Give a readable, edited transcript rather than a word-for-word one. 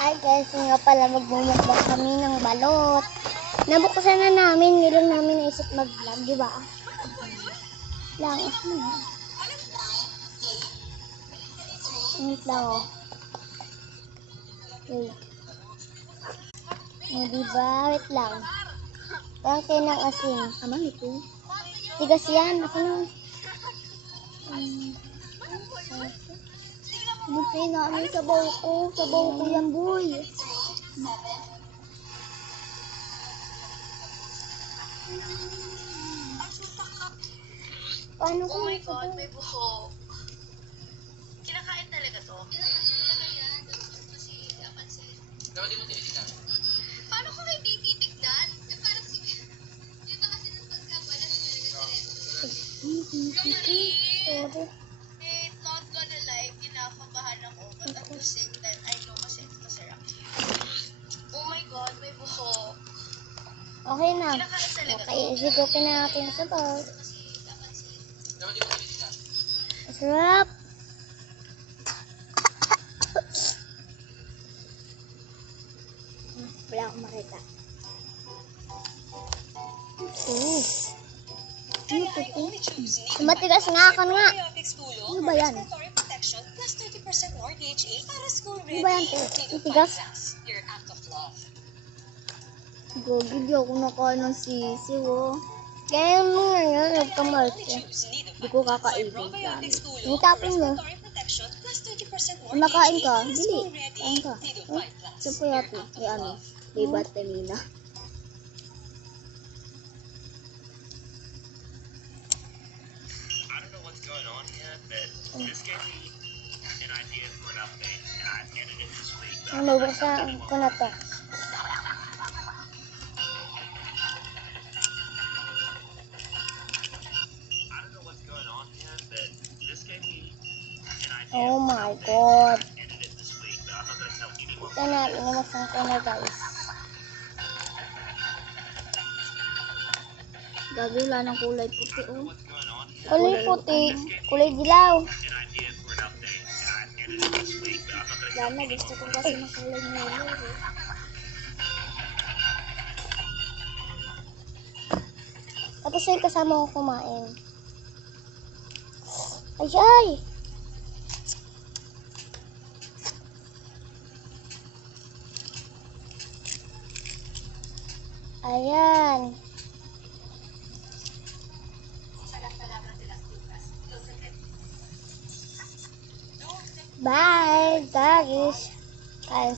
Ay guys, nga pala magmumukbang kami ng balot. Nabuksan na namin, hindi lang namin naisip mag-vlog, di ba? Lang, lang oh. Wait. Oh, diba? Wait lang. Parang kayo ng asin. Aman ito. Tigas yan. Ako na. Ano kayo namin sa baw ko? Sa baw ko yan, boy. Paano ko? Oh my God, may buhok. Kinakain talaga to? Kinakain yan. Dapat di mo tinitignan. Paano kung hindi titignan? Parang sige. Di ba kasi nung pagkabala talaga Sorry. it's not gonna like, kinakabahan ako. But at the same time, I know kasi it's masarap. Oh my God, may buhok. Okay na. Kinakain talaga Okay, sigupin na natin sa baw. Dapat di mo tinitignan. Sarap. Wala akong makita. Matigas nga ako nga. Ano ba yan? Ano ba yan? Matigas? Gogi, di ako nakain ng sisiw, oh. Kaya mo ngayon, nagkamalti. Di ko kakaibig yan. Yung tapin mo. Kumakain ka. Dili. Kain ka. Oh, saan po yato? May ano? May batamina. I don't know what's going on here, but this gave me an idea for an update, and I ended it this week. But I'm not gonna tell Nabuksan anyone. ko na to. I don't know what's going on here, but this gave me an idea. Oh my God. I ended it this week, but I'm not gonna tell anyone. Ito na, inamasan ko na guys. Gabi, wala ng kulay puti, oh. What's going on here? Kulay puti. Kulay dilaw. An idea for an update, and I ended it this week, but I'm not gonna tell Lama, gusto ko kasi ng kulay yellow, eh. Tapos yung kasama ko kumain. Ay! Ayan. Bye, guys.